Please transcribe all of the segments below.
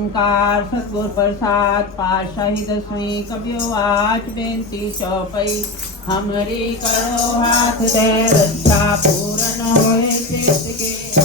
ओंकार सतगुर प्रसाद पातशाही दसवीं कविवाच बेनती चौपई हमरी करो हाथ दे रक्षा पूर्ण होए चित के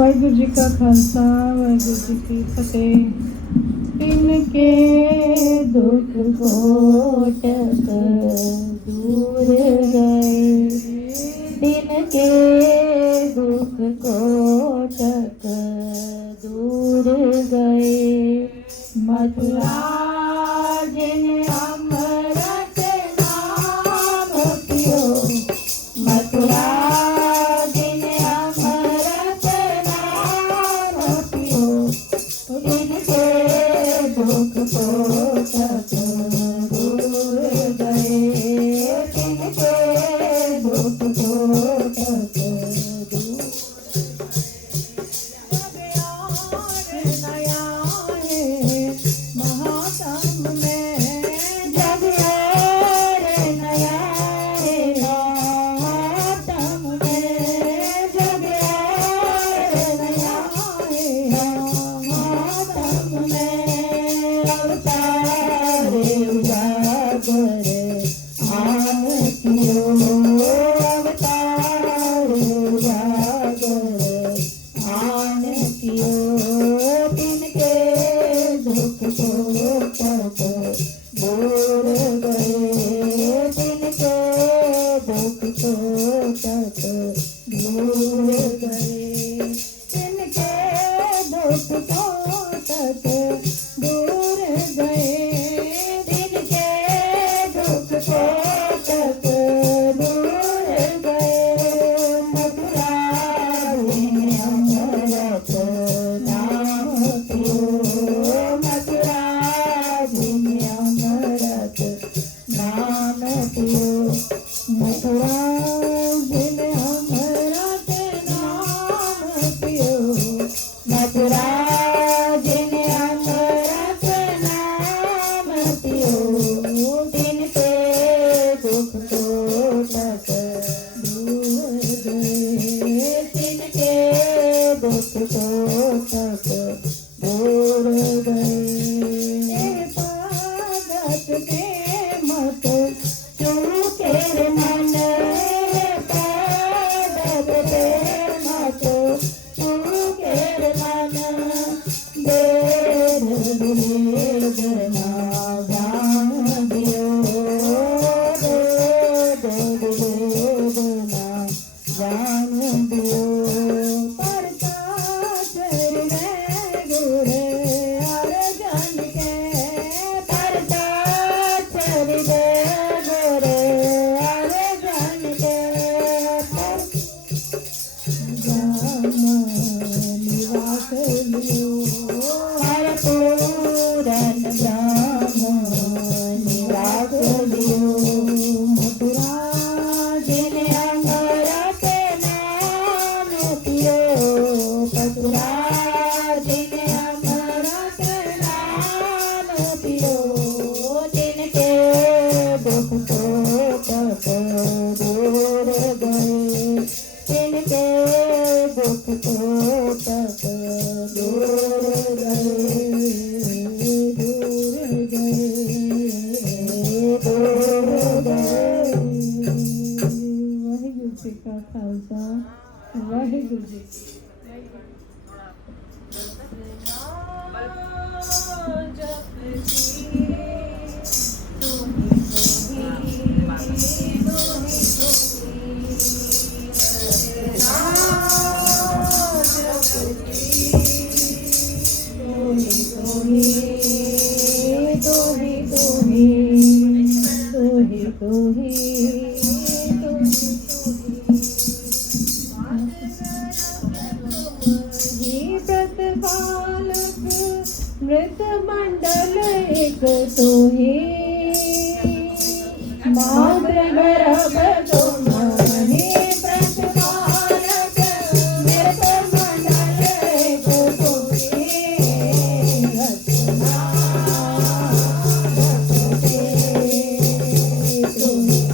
ਵਾਹਿਗੁਰੂ ਜੀ ਕਾ ਖਾਲਸਾ ਵਾਹਿਗੁਰੂ ਜੀ ਕੀ ਫਤਿਹ। तिनके दुख कोटक दूर गए, तिनके दुख कोटक दूर गए। मथुरा जिन अमृत नाम पियो, मथुरा जिन अमृत नाम पियो, तिनके दुख कोटक दूर गए, तिनके दुख कोटक दूर। जग आए महातम में, जग आए महातम में, जग आए महातम में। अवतारे उजागर आन कियो, अवतारे उजागर आन कियो, तिनके दुख कोटक दूर गए, तिनके दुख कोटक दूर गए, तिनके दुख कोटक दूर गए, तिनके दुख कोटक दूर गए। मथुरा जिन अमृत नाम पियो, मथुरा जिन अमृत नाम पियो, मथुरा जिन अमृत नाम पियो, मथुरा जिन अमृत नाम पियो, तिनके दुख कोटक दूर गए, तिनके दुख कोटक दूर गए। भगत के मत चूके रे मन, भगत के मत चूके रे मन, देर वेदना जान दियो, देर वेदना जान दियो। परता चरण गुरे अर्जन के, परता चरण गुरे अर्जन के, निवास लियो हर पूरन ब्रह्म निवास लियो। मथुरा जिन अमृत नाम पियो, मथुरा जिन अमृत नाम पियो, तिनके दुख कोटक दूर गए, तिनके दुख कोटक दूर गए, दूर गए, दूर गए। वाहिगुरू जी का खालसा वाहिगुरू जी की मृत मंडल एक तो ही मात्र गर्भ तुम्हारे प्रतिपालक, मृत मंडल एक तो ही रचना रचते तुम्हें।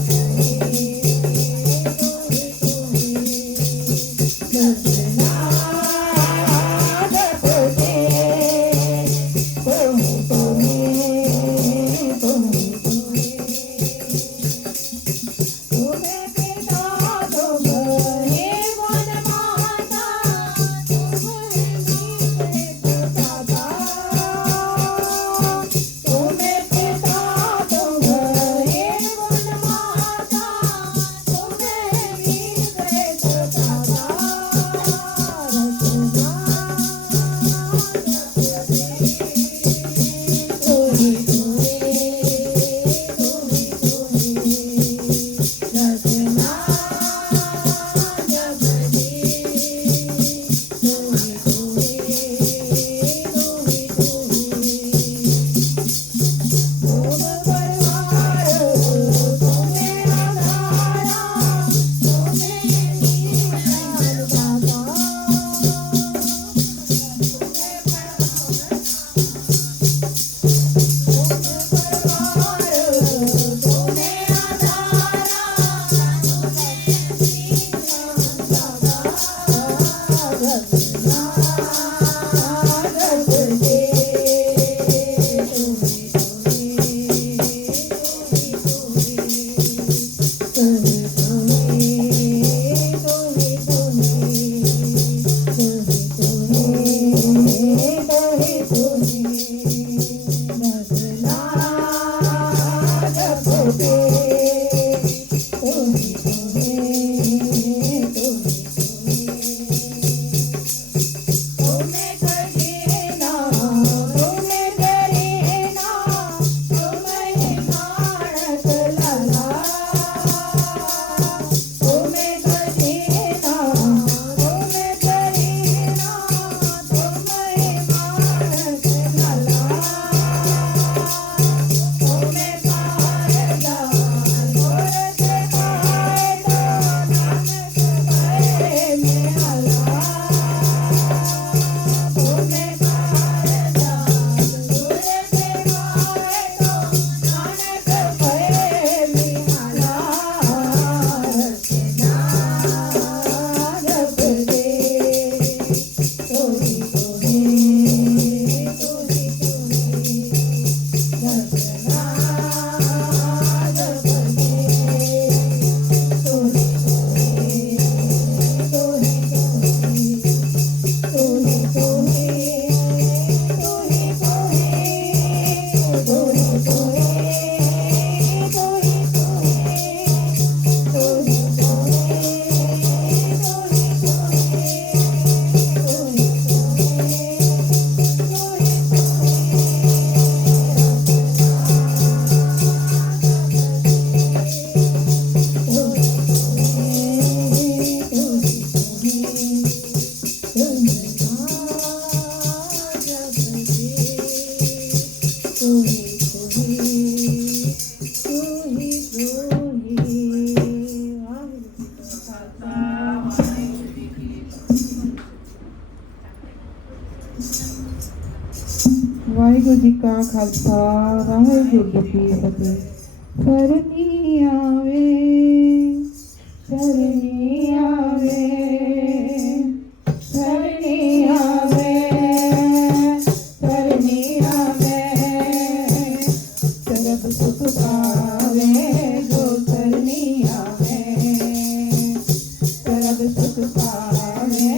ਵਾਹਿਗੁਰੂ ਜੀ ਕਾ ਖਾਲਸਾ ਵਾਹਿਗੁਰੂ ਜੀ ਕੀ ਫਤਿਹ। ਸ਼ਰਨੀ ਆਵੇ ਸ਼ਰਨੀ ਆਵੇ ਸ਼ਰਨੀ ਆਵੇ ਸ਼ਰਨੀ ਆਵੇ ਸਰਬ ਸੁਖ ਪਾਵੇ ਜੋ ਸ਼ਰਨੀ ਆਵੇ ਸਰਬ ਸੁਖ ਪਾਵੇ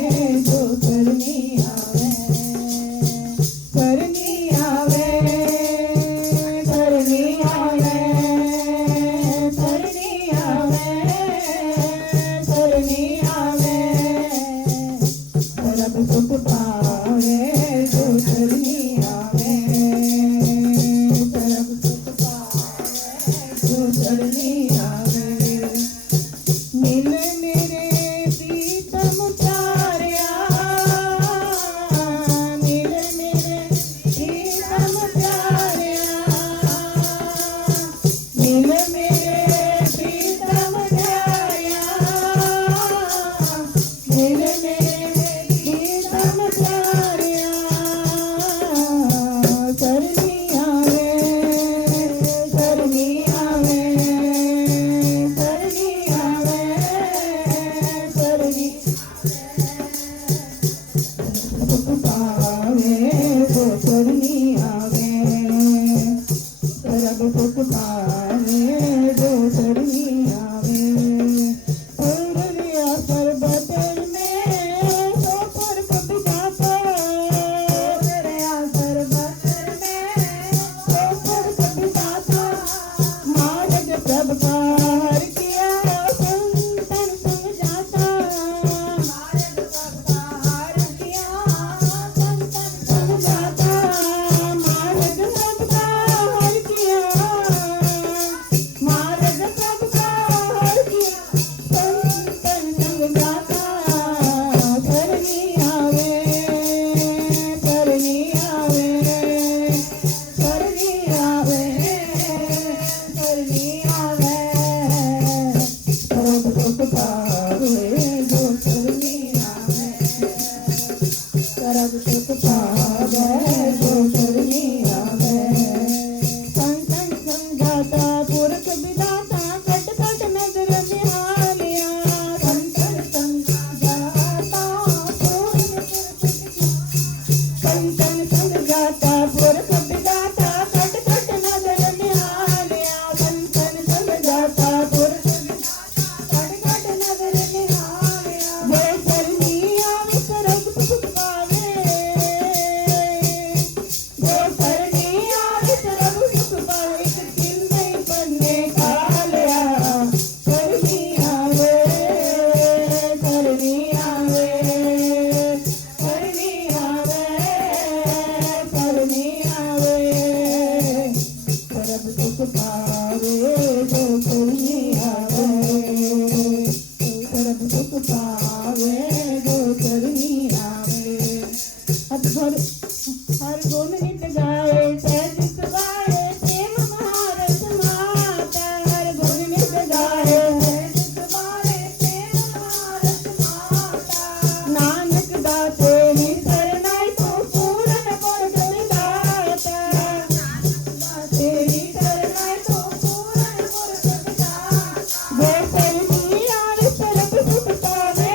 ਜੋ ਸ਼ਰਨੀ ਆਵੇ ਸ਼ਰਨੀ ਆਵੇ ਸ਼ਰਨੀ ਆਵੇ ਸ਼ਰਨੀ ਆਵੇ ਸ਼ਰਨੀ ਆਵੇ ਸਰਬ ਸੁਖ ਪਾਵੇ ਜੋ ਸ਼ਰਨੀ ਆਵੇ ਸਰਬ ਸੁਖ ਪਾਵੇ ਜੋ ਸ਼ਰਨੀ ਆਵੇ ਮਿਲ ਮੇਰੇ ਪ੍ਰੀਤਮ ਪਿਆਰਿਆ ਮਿਲ ਮੇਰੇ ਪ੍ਰੀਤਮ ਪਿਆਰਿਆ ਮਿਲ ਮੇਰੇ ਪ੍ਰੀਤਮ ਪਿਆਰਿਆ ਮਿਲ ਮੇਰੇ ਪ੍ਰੀਤਮ ਪਿਆਰਿਆ ਸ਼ਰਨੀ ਆਵੇ ਸ਼ਰਨੀ ਆਵੇ ਸ਼ਰਨੀ ਆਵੇ ਸ਼ਰਨੀ ਸੁਖ ਪਾਵੇ ਜੋ ਸ਼ਰਨੀ ਆਵੇ ਸਰਬ ਸੁਖ ਪਾਵੇ ਜੋ ਸ਼ਰਨੀ ਆਵੇ ਪੁਰਲਿਆ ਸਰਬਤ ਮੈਂ ਸੋ ਪਰ ਪਤ ਜਾਤਾ ਪੁਰਲਿਆ ਸਰਬਤ ਮੈਂ ਸੋ ਪਰ ਪਤ ਜਾਤਾ ਮਾਰਗ ਪ੍ਰਭ ਕਾਰ ਕੀਆ ਸੰਤਨ ਸੰਗ ਜਾਤਾ ਮਾਰਗ ਪ੍ਰਭ ਕਾਰ ਕੀਆ ਸੰਤਨ ਸੰਗ ਜਾਤਾ ਮਾਰਗ ਪ੍ਰਭ ਕਾਰ ਕੀਆ सुख पावे जो चरनी आवे, सर्व सुख पावे जो चरनी आवे। हर गुण नित गाए सहज सुभाए प्रेम महारस माता, हर गुण नित गाए सहज सुभाए प्रेम महारस माता। नानक दाते ही शरणाई तो पूरन पुरख दाता, नानक दाते ही शरणाई तो पूरन पुरख दाता। जो शरणी आवे सर्व सुख पावे,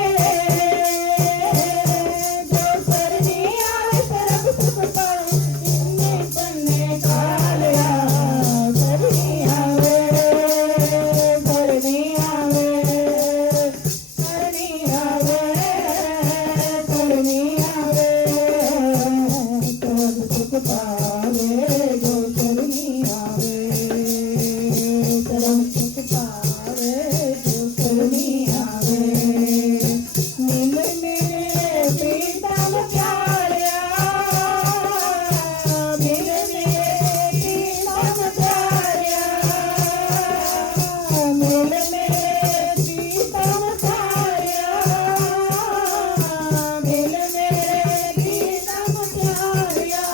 जो शरणी आवे सर्व सुख पावे। इन्ने पन्ने कालिया शरणी आवे, शरणी आवे, शरणी आवे, शरणी आवे। सर्व सुख पावे जो शरणी आवे, सर्व सुख पावे जो शरणी आवे। मिल मेरे प्रीतम प्यारिया, मिल मेरे प्रीतम प्यारिया, मिल मेरे प्रीतम प्यारिया, मिल मेरे प्रीतम प्यारिया।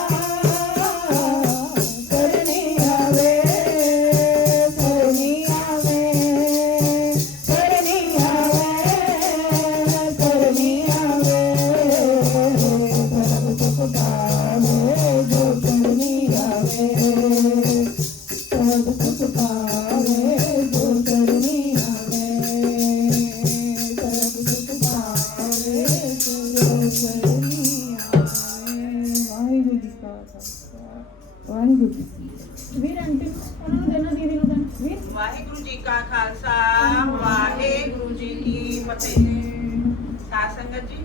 शरणी आवे, शरणी आवे, शरणी आवे, शरणी आवे। सर्व सुख पावे जो शरणी आवे, सर्व सुख पावे जो शरणी आवे, सर्व सुख पावे जो शरणी आवे। वाहिगुरू जी का खालसा, वाहिगुरू जी की फतेह। ਵੀਰ ਅੰਤਿਮ ਉਹਨਾਂ ਨੂੰ ਦੇਣਾ ਦੀਦੀ ਨੂੰ ਦੇਣਾ ਵੀਰ। ਵਾਹਿਗੁਰੂ ਜੀ ਕਾ ਖਾਲਸਾ ਵਾਹਿਗੁਰੂ ਜੀ ਕੀ ਫਤਿਹ। ਸਾਧ ਸੰਗਤ ਜੀ,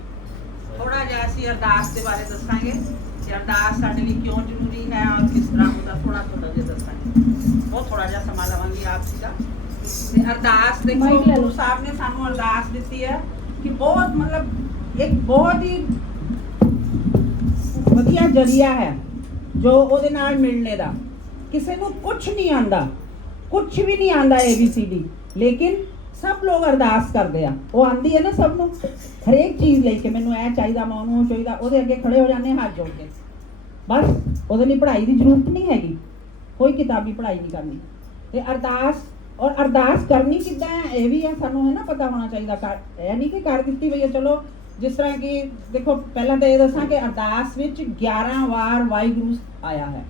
ਥੋੜਾ ਜਿਹਾ ਅਸੀਂ ਅਰਦਾਸ ਦੇ ਬਾਰੇ ਦੱਸਾਂਗੇ ਕਿ ਅਰਦਾਸ ਸਾਡੇ ਲਈ ਕਿਉਂ ਜ਼ਰੂਰੀ ਹੈ ਔਰ ਕਿਸ ਤਰ੍ਹਾਂ ਹੁੰਦਾ, ਥੋੜਾ ਜਿਹਾ ਦੱਸਾਂਗੇ। ਬਹੁਤ ਥੋੜਾ ਜਿਹਾ ਸਮਾਂ ਲਵਾਂਗੀ ਆਪ ਜੀ ਦਾ। ਤੇ ਅਰਦਾਸ ਦੇਖੋ, ਗੁਰੂ ਸਾਹਿਬ ਨੇ ਸਾਨੂੰ ਅਰਦਾਸ ਦਿੱਤੀ ਹੈ ਕਿ ਬਹੁਤ ਮਤਲਬ ਇੱਕ ਬਹੁਤ ਹੀ ਵਧੀਆ ਜਰੀਆ ਹੈ ਜੋ ਉਹਦੇ ਨਾਲ ਮਿਲਣੇ ਦਾ। ਕਿਸੇ ਨੂੰ ਕੁਝ ਨਹੀਂ ਆਂਦਾ, ਕੁਝ ਵੀ ਨਹੀਂ ਆਂਦਾ ABCD, ਲੇਕਿਨ ਸਭ ਲੋਕ ਅਰਦਾਸ ਕਰਦੇ ਆ। ਉਹ ਆਂਦੀ ਹੈ ਨਾ ਸਭ ਨੂੰ, ਹਰੇਕ ਚੀਜ਼ ਲੈ ਕੇ ਮੈਨੂੰ ਇਹ ਚਾਹੀਦਾ, ਮੈਂ ਉਹਨੂੰ ਚਾਹੀਦਾ, ਉਹਦੇ ਅੱਗੇ ਖੜੇ ਹੋ ਜਾਂਦੇ ਹੱਥ ਜੋੜ ਕੇ। ਬਸ ਉਹਦੇ ਲਈ ਪੜ੍ਹਾਈ ਦੀ ਜ਼ਰੂਰਤ ਨਹੀਂ ਹੈਗੀ, ਕੋਈ ਕਿਤਾਬੀ ਪੜ੍ਹਾਈ ਨਹੀਂ ਕਰਨੀ। ਤੇ ਅਰਦਾਸ ਔਰ ਅਰਦਾਸ ਕਰਨੀ ਕਿੱਦਾਂ ਹੈ ਇਹ ਵੀ ਹੈ ਸਾਨੂੰ, ਹੈ ਨਾ, ਪਤਾ ਹੋਣਾ ਚਾਹੀਦਾ। ਇਹ ਨਹੀਂ ਕਿ ਕਰ ਦਿੱਤੀ ਬਈ ਚਲੋ, ਜਿਸ ਤਰ੍ਹਾਂ ਕਿ ਦੇਖੋ ਪਹਿਲਾਂ ਤਾਂ ਇਹ ਦੱਸਾਂ ਕਿ ਅਰਦਾਸ ਵਿੱਚ 11 ਵਾਰ ਵਾਹਿਗੁਰੂ ਆਇਆ ਹੈ,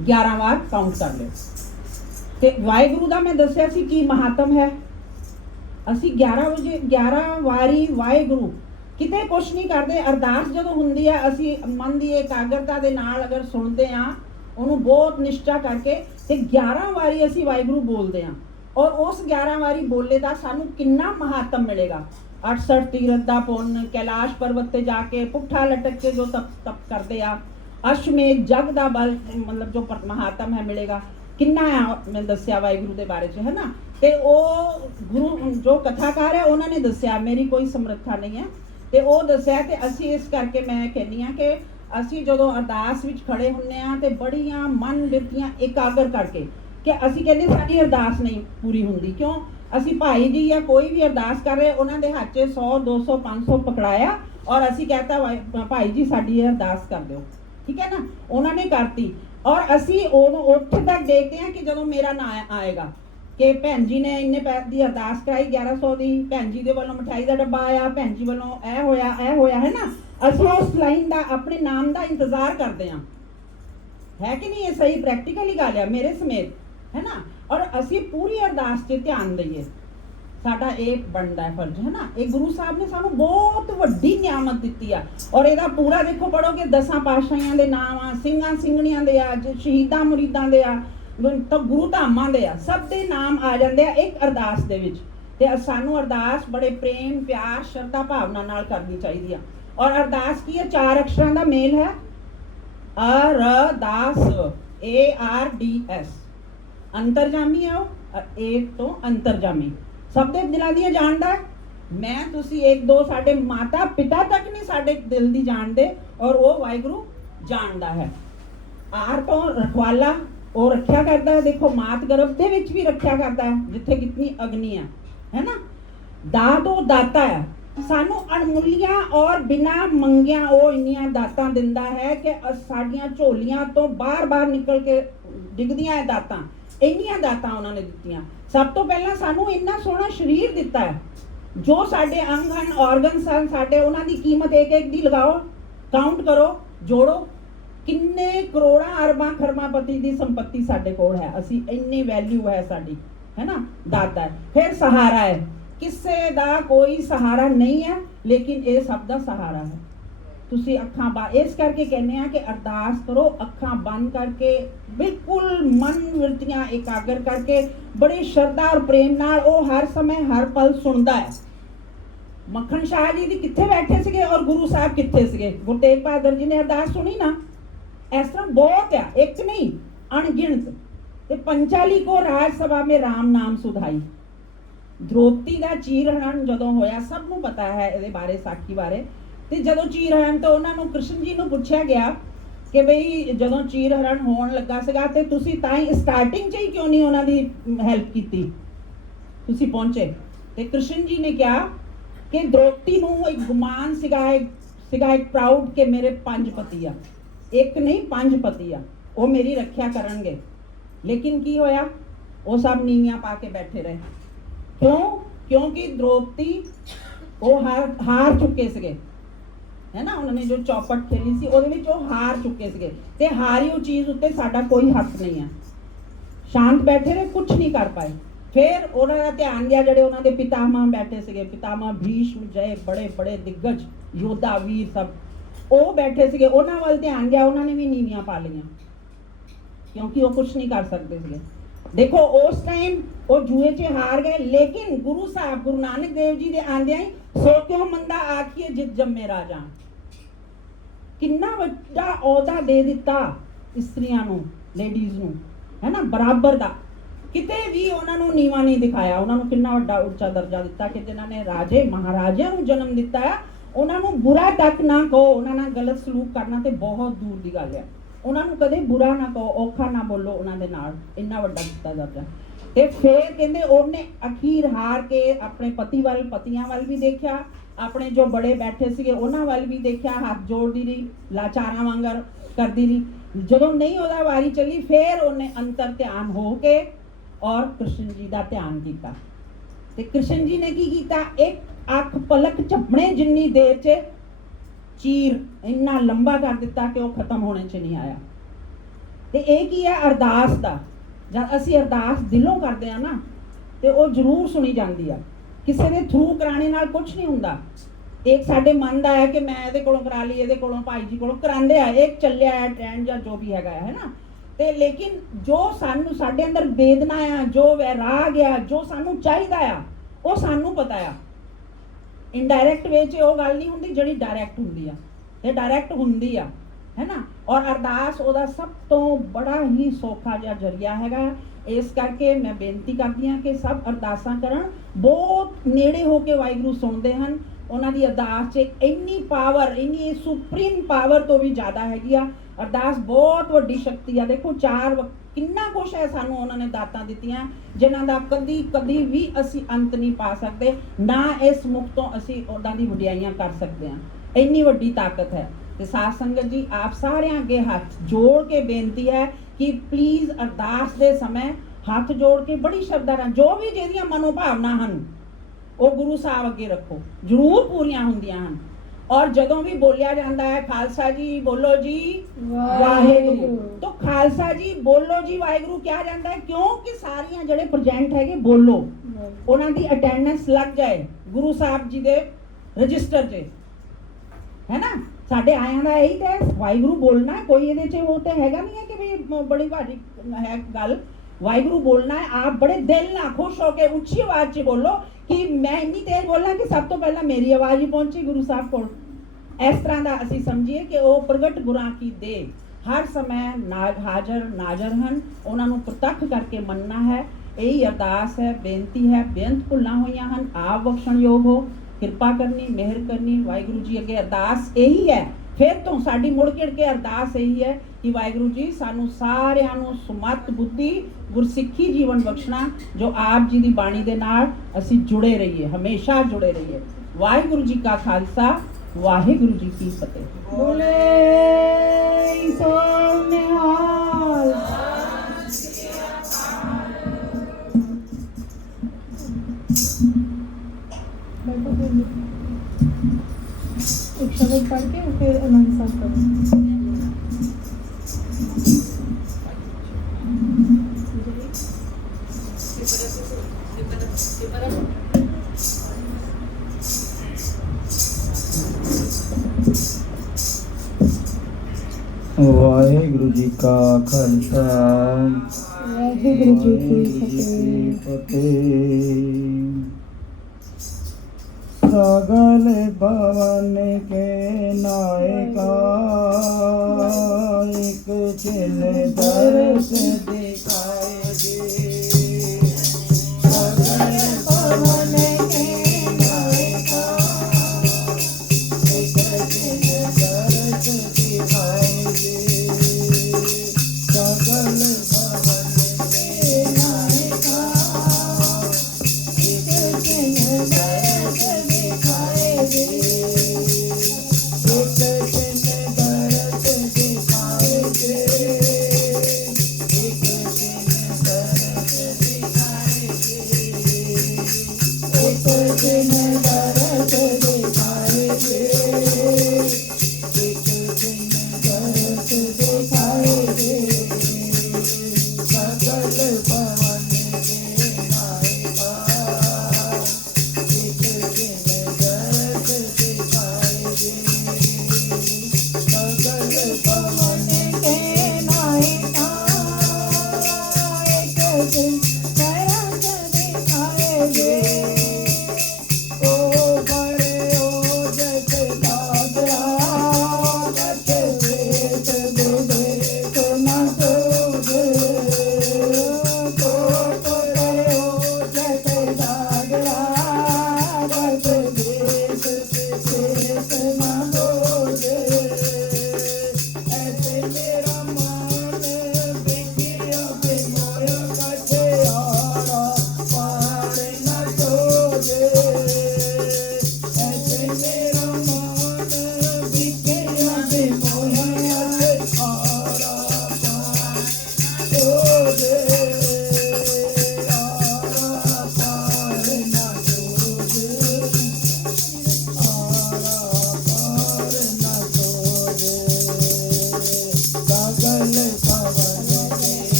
11 ਵਾਰ ਕਾਊਂਟ ਕਰ ਲਿਓ। ਤੇ ਵਾਹਿਗੁਰੂ ਦਾ ਮੈਂ ਦੱਸਿਆ ਸੀ ਕੀ ਮਹਾਤਮ ਹੈ। ਅਸੀਂ 11 ਵਾਰੀ ਵਾਹਿਗੁਰੂ, ਕਿਤੇ ਕੁਛ ਨਹੀਂ ਕਰਦੇ। ਅਰਦਾਸ ਜਦੋਂ ਹੁੰਦੀ ਹੈ ਅਸੀਂ ਮਨ ਦੀ ਇਕਾਗਰਤਾ ਦੇ ਨਾਲ ਅਗਰ ਸੁਣਦੇ ਆ, ਉਹਨੂੰ ਬਹੁਤ ਨਿਸ਼ਚਾ ਕਰਕੇ, ਤੇ 11 ਵਾਰੀ ਅਸੀਂ ਵਾਹਿਗੁਰੂ ਬੋਲਦੇ ਆ। ਔਰ ਉਸ 11 ਵਾਰੀ ਬੋਲੇ ਦਾ ਸਾਨੂੰ ਕਿੰਨਾ ਮਹਾਤਮ ਮਿਲੇਗਾ। 68 ਤੀਰਥ ਦਾ ਪੁੰਨ, ਕੈਲਾਸ਼ ਪਰਬਤ ਤੇ ਜਾ ਕੇ ਪੁੱਠਾ ਲਟਕ ਕੇ ਜੋ ਤਪ ਕਰਦੇ ਆ, ਅਸ਼ਮੇਧ ਜਗ ਦਾ ਬਲ, ਮਤਲਬ ਜੋ ਮਹਾਤਮ ਹੈ ਮਿਲੇਗਾ ਕਿੰਨਾ ਆ। ਮੈਂ ਦੱਸਿਆ ਵਾਹਿਗੁਰੂ ਦੇ ਬਾਰੇ 'ਚ, ਹੈ ਨਾ। ਤੇ ਉਹ ਗੁਰੂ ਜੋ ਕਥਾਕਾਰ ਹੈ ਉਹਨਾਂ ਨੇ ਦੱਸਿਆ, ਮੇਰੀ ਕੋਈ ਸਮਰੱਥਾ ਨਹੀਂ ਹੈ। ਤੇ ਉਹ ਦੱਸਿਆ ਕਿ ਅਸੀਂ ਇਸ ਕਰਕੇ ਮੈਂ ਕਹਿੰਦੀ ਹਾਂ ਕਿ ਅਸੀਂ ਜਦੋਂ ਅਰਦਾਸ ਵਿੱਚ ਖੜੇ ਹੁੰਦੇ ਆ ਤੇ ਬੜੀਆਂ ਮਨ ਬਿਰਤੀਆਂ ਇਕਾਗਰ ਕਰਕੇ, ਕਿ ਅਸੀਂ ਕਹਿੰਦੇ ਸਾਡੀ ਅਰਦਾਸ ਨਹੀਂ ਪੂਰੀ ਹੁੰਦੀ। ਕਿਉਂ? ਅਸੀਂ ਭਾਈ ਜੀ ਜਾਂ ਕੋਈ ਵੀ ਅਰਦਾਸ ਕਰ ਰਹੇ, ਉਹਨਾਂ ਦੇ ਹੱਥ 'ਚ 100 200 500 ਪਕੜਾਇਆ ਔਰ ਅਸੀਂ ਕਹਤਾ ਭਾਈ ਜੀ ਸਾਡੀ ਇਹ ਅਰਦਾਸ ਕਰ ਦਿਓ, ਠੀਕ ਹੈ ਨਾ। ਉਹਨਾਂ ਨੇ ਕਰਤੀ ਔਰ ਅਸੀਂ ਉਦੋਂ ਉੱਥੇ ਤੱਕ ਦੇਖਦੇ ਹਾਂ ਕਿ ਜਦੋਂ ਮੇਰਾ ਨਾਂ ਆਏਗਾ ਕਿ ਭੈਣ ਜੀ ਨੇ ਇੰਨੇ ਪੈਸੇ ਦੀ ਅਰਦਾਸ ਕਰਾਈ 1100 ਦੀ, ਭੈਣ ਜੀ ਦੇ ਵੱਲੋਂ ਮਠਾਈ ਦਾ ਡੱਬਾ ਆਇਆ, ਭੈਣ ਜੀ ਵੱਲੋਂ ਇਹ ਹੋਇਆ, ਹੈ ਨਾ। ਅਸੀਂ ਉਸ ਲਾਈਨ ਦਾ, ਆਪਣੇ ਨਾਮ ਦਾ ਇੰਤਜ਼ਾਰ ਕਰਦੇ ਹਾਂ, ਹੈ ਕਿ ਨਹੀਂ? ਇਹ ਸਹੀ ਪ੍ਰੈਕਟੀਕਲੀ ਗੱਲ ਹੈ ਮੇਰੇ ਸਮੇਤ, ਹੈ ਨਾ। ਔਰ ਅਸੀਂ ਪੂਰੀ ਅਰਦਾਸ 'ਤੇ ਧਿਆਨ ਦਈਏ, ਸਾਡਾ ਇਹ ਬਣਦਾ ਹੈ ਫਰਜ਼, ਹੈ ਨਾ। ਇਹ ਗੁਰੂ ਸਾਹਿਬ ਨੇ ਸਾਨੂੰ ਬਹੁਤ ਵੱਡੀ ਨਿਆਮਤ ਦਿੱਤੀ ਆ। ਔਰ ਇਹਦਾ ਪੂਰਾ ਦੇਖੋ ਪੜੋਗੇ, 10 ਪਾਤਸ਼ਾਹੀਆਂ ਦੇ ਨਾਮ ਆ, ਸਿੰਘਾਂ ਸਿੰਘਣੀਆਂ ਦੇ ਆ, ਸ਼ਹੀਦਾਂ ਮੁਰੀਦਾਂ ਦੇ ਆ, ਤਾਂ ਗੁਰੂ ਧਾਮਾਂ ਦੇ ਆ, ਸਭ ਦੇ ਨਾਮ ਆ ਜਾਂਦੇ ਆ ਇੱਕ ਅਰਦਾਸ ਦੇ ਵਿੱਚ। ਤੇ ਸਾਨੂੰ ਅਰਦਾਸ ਬੜੇ ਪ੍ਰੇਮ ਪਿਆਰ ਸ਼ਰਧਾ ਭਾਵਨਾ ਨਾਲ ਕਰਨੀ ਚਾਹੀਦੀ ਆ। ਔਰ ਅਰਦਾਸ ਕੀ ਹੈ? 4 ਅਕਸ਼ਰਾਂ ਦਾ ਮੇਲ ਹੈ, ਅਰਦਾਸ, ARDS। ਅੰਤਰਜਾਮੀ ਹੈ ਉਹ, ਏ ਤੋਂ ਅੰਤਰਜਾਮੀ, ਸਭ ਦੇ ਦਿਲਾਂ ਦੀਆਂ ਜਾਣਦਾ। ਮੈਂ ਤੁਸੀਂ 1 2 ਸਾਡੇ ਮਾਤਾ ਪਿਤਾ ਤੱਕ ਨਹੀਂ ਸਾਡੇ ਦਿਲ ਦੀ ਜਾਣਦੇ, ਔਰ ਉਹ ਵਾਹਿਗੁਰੂ ਜਾਣਦਾ ਹੈ। ਆਰ ਤੋਂ ਰਖਵਾਲਾ, ਉਹ ਰੱਖਿਆ ਕਰਦਾ ਹੈ। ਦੇਖੋ ਮਾਤ ਗਰਭ ਦੇ ਵਿੱਚ ਵੀ ਰੱਖਿਆ ਕਰਦਾ ਹੈ ਜਿੱਥੇ ਕਿਤਨੀ ਅਗਨੀ ਹੈ ਨਾ। ਦਾਤ ਉਹ ਦਾਤਾ ਹੈ, ਸਾਨੂੰ ਅਣਮੁੱਲੀਆਂ ਔਰ ਬਿਨਾਂ ਮੰਗਿਆਂ ਉਹ ਇੰਨੀਆਂ ਦਾਤਾਂ ਦਿੰਦਾ ਹੈ ਕਿ ਸਾਡੀਆਂ ਝੋਲੀਆਂ ਤੋਂ ਬਾਰ-ਬਾਰ ਨਿਕਲ ਕੇ ਡਿੱਗਦੀਆਂ ਹੈ ਦਾਤਾਂ। ਇੰਨੀਆਂ ਦਾਤਾਂ ਉਹਨਾਂ ਨੇ ਦਿੱਤੀਆਂ। ਸਭ ਤੋਂ ਪਹਿਲਾਂ ਸਾਨੂੰ ਇੰਨਾ ਸੋਹਣਾ ਸਰੀਰ ਦਿੱਤਾ ਹੈ, ਜੋ ਸਾਡੇ ਅੰਗ ਹਨ, ਆਰਗਨਸ ਹਨ ਸਾਡੇ, ਉਹਨਾਂ ਦੀ ਕੀਮਤ ਇੱਕ ਇੱਕ ਦੀ ਲਗਾਓ, ਕਾਊਂਟ ਕਰੋ, ਜੋੜੋ, ਕਿੰਨੇ ਕਰੋੜਾਂ ਅਰਬਾਂ ਖਰਮਾਪਤੀ ਦੀ ਸੰਪਤੀ ਸਾਡੇ ਕੋਲ ਹੈ। ਅਸੀਂ ਇੰਨੀ ਵੈਲਿਊ ਹੈ ਸਾਡੀ, ਹੈ ਨਾ। ਦਾਤਾ ਹੈ। ਫਿਰ ਸਹਾਰਾ ਹੈ, ਕਿਸੇ ਦਾ ਕੋਈ ਸਹਾਰਾ ਨਹੀਂ ਹੈ ਲੇਕਿਨ ਇਹ ਸਭ ਦਾ ਸਹਾਰਾ ਹੈ। ਤੁਸੀਂ ਅੱਖਾਂ ਬੰਦ, ਇਸ ਕਰਕੇ ਕਹਿੰਦੇ ਆ ਕਿ ਅਰਦਾਸ ਕਰੋ ਅੱਖਾਂ ਬੰਦ ਕਰਕੇ, ਬਿਲਕੁਲ ਮਨ ਵਰਤੀਆਂ ਇਕਾਗਰ ਕਰਕੇ, ਬੜੀ ਸ਼ਰਧਾ ਔਰ ਪ੍ਰੇਮ ਨਾਲ। ਉਹ ਹਰ ਸਮੇਂ ਹਰ ਪਲ ਸੁਣਦਾ ਹੈ। ਮੱਖਣ ਸ਼ਾਹ ਜੀ ਦੀ ਕਿੱਥੇ ਬੈਠੇ ਸੀਗੇ ਔਰ ਗੁਰੂ ਸਾਹਿਬ ਕਿੱਥੇ ਸੀਗੇ? ਗੁਰੂ ਤੇਗ ਬਹਾਦਰ ਜੀ ਨੇ ਅਰਦਾਸ ਸੁਣੀ ਨਾ। ਇਸ ਤਰ੍ਹਾਂ ਬਹੁਤ ਆ, ਇੱਕ ਨਹੀਂ ਅਣਗਿਣਤ। ਤੇ ਪੰਚਾਲੀ ਕੋ ਰਾਜ ਸਭਾ ਮੇ ਰਾਮ ਨਾਮ ਸੁਧਾਈ। ਦ੍ਰੋਪਦੀ ਦਾ ਚੀਰਹਰਣ ਜਦੋਂ ਹੋਇਆ, ਸਭ ਨੂੰ ਪਤਾ ਹੈ ਇਹਦੇ ਬਾਰੇ, ਸਾਖੀ ਬਾਰੇ। ਤੇ ਜਦੋਂ ਚੀਰਹਰਣ ਤੋਂ ਉਹਨਾਂ ਨੂੰ ਕ੍ਰਿਸ਼ਨ ਜੀ ਨੂੰ ਪੁੱਛਿਆ ਗਿਆ ਕਿ ਬਈ ਜਦੋਂ ਚੀਰਹਰਣ ਹੋਣ ਲੱਗਾ ਸੀਗਾ ਤੇ ਤੁਸੀਂ ਤਾਂ ਹੀ ਸਟਾਰਟਿੰਗ 'ਚ ਹੀ ਕਿਉਂ ਨਹੀਂ ਉਹਨਾਂ ਦੀ ਹੈਲਪ ਕੀਤੀ, ਤੁਸੀਂ ਪਹੁੰਚੇ? ਤੇ ਕ੍ਰਿਸ਼ਨ ਜੀ ਨੇ ਕਿਹਾ ਕਿ ਦ੍ਰੋਪਦੀ ਨੂੰ ਇੱਕ ਗੁਮਾਨ ਸੀਗਾ ਇੱਕ ਪ੍ਰਾਊਡ ਕਿ ਮੇਰੇ 5 ਪਤੀ ਆ, ਇੱਕ ਨਹੀਂ 5 ਪਤੀ ਆ, ਉਹ ਮੇਰੀ ਰੱਖਿਆ ਕਰਨਗੇ। ਲੇਕਿਨ ਕੀ ਹੋਇਆ? ਉਹ ਸਭ ਨੀਵੀਆਂ ਪਾ ਕੇ ਬੈਠੇ ਰਹੇ। ਕਿਉਂ? ਕਿਉਂਕਿ ਦ੍ਰੋਪਦੀ ਉਹ ਹਾਰ ਚੁੱਕੇ ਸੀਗੇ, ਹੈ ਨਾ। ਉਹਨਾਂ ਨੇ ਜੋ ਚੌਪਟ ਖੇਲੀ ਸੀ ਉਹਦੇ ਵਿੱਚ ਉਹ ਹਾਰ ਚੁੱਕੇ ਸੀਗੇ ਤੇ ਹਾਰੀ ਉਹ ਚੀਜ਼ ਉੱਤੇ ਸਾਡਾ ਕੋਈ ਹੱਕ ਨਹੀਂ ਹੈ। ਸ਼ਾਂਤ ਬੈਠੇ ਰਹੇ, ਕੁਝ ਨਹੀਂ ਕਰ ਪਾਏ। ਫਿਰ ਉਹਨਾਂ ਦਾ ਧਿਆਨ ਗਿਆ, ਜਿਹੜੇ ਉਹਨਾਂ ਦੇ ਪਿਤਾਮਹ ਬੈਠੇ ਸੀਗੇ, ਪਿਤਾਮਹ ਭੀਸ਼ਮ ਜੈ, ਬੜੇ ਬੜੇ ਦਿੱਗਜ ਯੋਧਾ ਵੀਰ ਸਭ ਉਹ ਬੈਠੇ ਸੀਗੇ, ਉਹਨਾਂ ਵੱਲ ਧਿਆਨ ਗਿਆ। ਉਹਨਾਂ ਨੇ ਵੀ ਨੀਵੀਆਂ ਪਾ ਲਈਆਂ ਕਿਉਂਕਿ ਉਹ ਕੁਝ ਨਹੀਂ ਕਰ ਸਕਦੇ ਸੀਗੇ। ਦੇਖੋ ਉਸ ਟਾਈਮ ਉਹ ਜੂਏ 'ਚ ਹਾਰ ਗਏ, ਲੇਕਿਨ ਗੁਰੂ ਸਾਹਿਬ ਗੁਰੂ ਨਾਨਕ ਦੇਵ ਜੀ ਦੇ ਆਂਦਿਆਂ ਹੀ ਸੋ ਕਿਉਂ ਮੰਦਾ ਆਖੀਏ ਜਿਤ ਜੰਮੇ ਰਾਜਾਂ। ਕਿੰਨਾ ਵੱਡਾ ਅਹੁਦਾ ਦੇ ਦਿੱਤਾ ਇਸਤਰੀਆਂ ਨੂੰ, ਲੇਡੀਜ਼ ਨੂੰ, ਹੈ ਨਾ, ਬਰਾਬਰ ਦਾ। ਕਿਤੇ ਵੀ ਉਹਨਾਂ ਨੂੰ ਨੀਵਾਂ ਨਹੀਂ ਦਿਖਾਇਆ। ਉਹਨਾਂ ਨੂੰ ਕਿੰਨਾ ਵੱਡਾ ਉੱਚਾ ਦਰਜਾ ਦਿੱਤਾ ਕਿ ਜਿਨ੍ਹਾਂ ਨੇ ਰਾਜੇ ਮਹਾਰਾਜਿਆਂ ਨੂੰ ਜਨਮ ਦਿੱਤਾ ਹੈ ਉਹਨਾਂ ਨੂੰ ਬੁਰਾ ਤੱਕ ਨਾ ਕਹੋ। ਉਹਨਾਂ ਨਾਲ ਗਲਤ ਸਲੂਕ ਕਰਨਾ ਤੇ ਬਹੁਤ ਦੂਰ ਦੀ ਗੱਲ ਹੈ। ਉਹਨਾਂ ਨੂੰ ਕਦੇ ਬੁਰਾ ਨਾ ਕਹੋ, ਔਖਾ ਨਾ ਬੋਲੋ ਉਹਨਾਂ ਦੇ ਨਾਲ, ਇੰਨਾ ਵੱਡਾ ਦਿੱਤਾ ਦਰਜਾ। ਤੇ ਫਿਰ ਕਹਿੰਦੇ ਉਹਨੇ ਅਖੀਰ ਹਾਰ ਕੇ ਆਪਣੇ ਪਤੀਆਂ ਵੱਲ ਵੀ ਦੇਖਿਆ, ਆਪਣੇ ਜੋ ਬੜੇ ਬੈਠੇ ਸੀਗੇ ਉਹਨਾਂ ਵੱਲ ਵੀ ਦੇਖਿਆ, ਹੱਥ ਜੋੜਦੀ ਰਹੀ, ਲਾਚਾਰਾਂ ਵਾਂਗਰ ਕਰਦੀ ਰਹੀ। ਜਦੋਂ ਨਹੀਂ ਉਹਦਾ ਵਾਰੀ ਚੱਲੀ ਫਿਰ ਉਹਨੇ ਅੰਤਰ ਧਿਆਨ ਹੋ ਕੇ ਔਰ ਕ੍ਰਿਸ਼ਨ ਜੀ ਦਾ ਧਿਆਨ ਕੀਤਾ। ਤੇ ਕ੍ਰਿਸ਼ਨ ਜੀ ਨੇ ਕੀ ਕੀਤਾ? ਇੱਕ ਅੱਖ ਪਲਕ ਝਪਣੇ ਜਿੰਨੀ ਦੇਰ 'ਚ ਚੀਰ ਇੰਨਾ ਲੰਬਾ ਕਰ ਦਿੱਤਾ ਕਿ ਉਹ ਖਤਮ ਹੋਣੇ 'ਚ ਨਹੀਂ ਆਇਆ। ਤੇ ਇਹ ਕੀ ਹੈ? ਅਰਦਾਸ ਦਾ। ਜਦ ਅਸੀਂ ਅਰਦਾਸ ਦਿਲੋਂ ਕਰਦੇ ਆ ਨਾ ਤੇ ਉਹ ਜ਼ਰੂਰ ਸੁਣੀ ਜਾਂਦੀ ਆ। ਕਿਸੇ ਦੇ ਥਰੂ ਕਰਾਣੇ ਨਾਲ ਕੁਝ ਨਹੀਂ ਹੁੰਦਾ। ਇੱਕ ਸਾਡੇ ਮਨ ਦਾ ਹੈ ਕਿ ਮੈਂ ਇਹਦੇ ਕੋਲੋਂ ਕਰਾ ਲਈ, ਇਹਦੇ ਕੋਲੋਂ ਭਾਈ ਜੀ ਕੋਲੋਂ ਕਰਾਉਂਦੇ ਆ, ਇੱਕ ਚੱਲਿਆ ਹੈ ਟ੍ਰੈਂਡ ਜਾਂ ਜੋ ਵੀ ਹੈਗਾ ਹੈ ਨਾ। ਤੇ ਲੇਕਿਨ ਜੋ ਸਾਨੂੰ ਸਾਡੇ ਅੰਦਰ ਵੇਦਨਾ ਆ, ਜੋ ਵੈਰਾਗ ਆ, ਜੋ ਸਾਨੂੰ ਚਾਹੀਦਾ ਆ, ਉਹ ਸਾਨੂੰ ਪਤਾ ਆ। ਇਨਡਾਇਰੈਕਟ ਵੇ 'ਚ ਉਹ ਗੱਲ ਨਹੀਂ ਹੁੰਦੀ ਜਿਹੜੀ ਡਾਇਰੈਕਟ ਹੁੰਦੀ ਆ। ਇਹ ਡਾਇਰੈਕਟ ਹੁੰਦੀ ਆ, ਹੈ ਨਾ। ਔਰ ਅਰਦਾਸ ਉਹਦਾ ਸਭ ਤੋਂ ਬੜਾ ਹੀ ਸੌਖਾ ਜਿਹਾ ਜ਼ਰੀਆ ਹੈਗਾ। ਇਸ ਕਰਕੇ ਮੈਂ ਬੇਨਤੀ ਕਰਦੀ ਹਾਂ ਕਿ ਸਭ ਅਰਦਾਸਾਂ ਕਰਨ। ਬਹੁਤ ਨੇੜੇ ਹੋ ਕੇ ਵਾਹਿਗੁਰੂ ਸੁਣਦੇ ਹਨ। ਉਹਨਾਂ ਦੀ ਅਰਦਾਸ 'ਚ ਇੰਨੀ ਪਾਵਰ, ਇੰਨੀ ਸੁਪਰੀਮ ਪਾਵਰ ਤੋਂ ਵੀ ਜ਼ਿਆਦਾ ਹੈਗੀ ਆ। ਅਰਦਾਸ ਬਹੁਤ ਵੱਡੀ ਸ਼ਕਤੀ ਆ। ਦੇਖੋ ਕਿੰਨਾ ਕੁਛ ਹੈ ਸਾਨੂੰ ਉਹਨਾਂ ਨੇ ਦਾਤਾਂ ਦਿੱਤੀਆਂ ਜਿਨ੍ਹਾਂ ਦਾ ਕਦੀ ਵੀ ਅਸੀਂ ਅੰਤ ਨਹੀਂ ਪਾ ਸਕਦੇ, ਨਾ ਇਸ ਮੁਖ ਤੋਂ ਅਸੀਂ ਉਹਨਾਂ ਦੀ ਵਡਿਆਈਆਂ ਕਰ ਸਕਦੇ ਹਾਂ। ਇੰਨੀ ਵੱਡੀ ਤਾਕਤ ਹੈ। ਤੇ ਸਾਧ ਸੰਗਤ ਜੀ, ਆਪ ਸਾਰਿਆਂ ਅੱਗੇ ਹੱਥ ਜੋੜ ਕੇ ਬੇਨਤੀ ਹੈ ਕਿ ਪਲੀਜ਼ ਅਰਦਾਸ ਦੇ ਸਮੇਂ ਹੱਥ ਜੋੜ ਕੇ ਬੜੀ ਸ਼ਰਧਾ ਨਾਲ ਜੋ ਵੀ ਜਿਹੜੀਆਂ ਮਨੋਭਾਵਨਾ ਹਨ ਉਹ ਗੁਰੂ ਸਾਹਿਬ ਅੱਗੇ ਰੱਖੋ, ਜ਼ਰੂਰ ਪੂਰੀਆਂ ਹੁੰਦੀਆਂ ਹਨ। ਔਰ ਜਦੋਂ ਵੀ ਬੋਲਿਆ ਜਾਂਦਾ ਹੈ ਖਾਲਸਾ ਜੀ ਬੋਲੋ ਜੀ ਵਾਹਿਗੁਰੂ, ਤਾਂ ਖਾਲਸਾ ਜੀ ਬੋਲੋ ਜੀ ਵਾਹਿਗੁਰੂ ਕਿਹਾ ਜਾਂਦਾ ਹੈ ਕਿਉਂਕਿ ਸਾਰੀਆਂ ਜਿਹੜੇ ਪ੍ਰੈਜ਼ੈਂਟ ਹੈਗੇ ਬੋਲੋ, ਉਹਨਾਂ ਦੀ ਅਟੈਂਡੈਂਸ ਲੱਗ ਜਾਏ ਗੁਰੂ ਸਾਹਿਬ ਜੀ ਦੇ ਰਜਿਸਟਰ 'ਚ, ਹੈ ਨਾ। ਸਾਡੇ ਆਇਆਂ ਦਾ ਇਹੀ ਤੇ ਵਾਹਿਗੁਰੂ ਬੋਲਣਾ, ਕੋਈ ਇਹਦੇ 'ਚ ਉਹ ਤੇ ਹੈਗਾ ਨਹੀਂ ਹੈ ਕਿ ਵੀ ਬੜੀ ਭਾਰੀ ਹੈ ਗੱਲ। ਵਾਹਿਗੁਰੂ ਬੋਲਣਾ ਹੈ, ਆਪ ਬੜੇ ਦਿਲ ਨਾਲ ਖੁਸ਼ ਹੋ ਕੇ ਉੱਚੀ ਆਵਾਜ਼ 'ਚ ਬੋਲੋ ਕਿ ਮੈਂ ਇੰਨੀ ਤੇਜ਼ ਬੋਲਾਂ ਕਿ ਸਭ ਤੋਂ ਪਹਿਲਾਂ ਮੇਰੀ ਆਵਾਜ਼ ਹੀ ਪਹੁੰਚੇ ਗੁਰੂ ਸਾਹਿਬ ਕੋਲ। ਇਸ ਤਰ੍ਹਾਂ ਦਾ ਅਸੀਂ ਸਮਝੀਏ ਕਿ ਉਹ ਪ੍ਰਗਟ ਗੁਰਾਂ ਕੀ ਦੇ ਹਰ ਸਮੇਂ ਹਾਜ਼ਰ ਨਾਜ਼ਰ ਹਨ। ਉਹਨਾਂ ਨੂੰ ਪ੍ਰਤੱਖ ਕਰਕੇ ਮੰਨਣਾ ਹੈ। ਇਹੀ ਅਰਦਾਸ ਹੈ, ਬੇਨਤੀ ਹੈ। ਬੇਅੰਤ ਭੁੱਲਾਂ ਹੋਈਆਂ ਹਨ, ਆਪ ਬਖਸ਼ਣਯੋਗ ਹੋ, ਕਿਰਪਾ ਕਰਨੀ, ਮਿਹਰ ਕਰਨੀ। ਵਾਹਿਗੁਰੂ ਜੀ ਅੱਗੇ ਅਰਦਾਸ ਇਹੀ ਹੈ। ਫਿਰ ਤੋਂ ਸਾਡੀ ਮੁੜ ਕੇ ਅਰਦਾਸ ਇਹੀ ਹੈ कि वाहिगुरु जी सानू सारिਆਂ ਨੂੰ सुमत बुद्धि गुरसिੱਖੀ जीवन बख्शना जो आप जी दी बाणी दे नाल ਅਸੀਂ जुड़े रहिए हमेशा जुड़े रहिए। वाहिगुरु जी का खालसा वाहिगुरु जी की फतेह। बोले सो निहाल। एक शब्द पढ़ के फिर आनंद साहब करो। वाहिगुरु जी का खालसा वाहिगुरु जी की फतेह। सगल भवन के नायका एक चिन्ह दर्श दिखाए सगल भवन के नायका एक चिन्ह दर्श दिखाए सगल भवन के नायका एक चिन्ह दर्श दिखाए एक चिन्ह दर्श दिखाए एक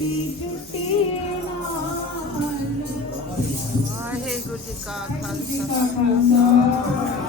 ਦੀ ਜੁੱਤੀ ਨਾਲ ਵਾਹਿਗੁਰੂ ਜੀ ਕਾ ਜੀ ਖਾਲਸਾ ਕਾ ਖਾਲਸਾ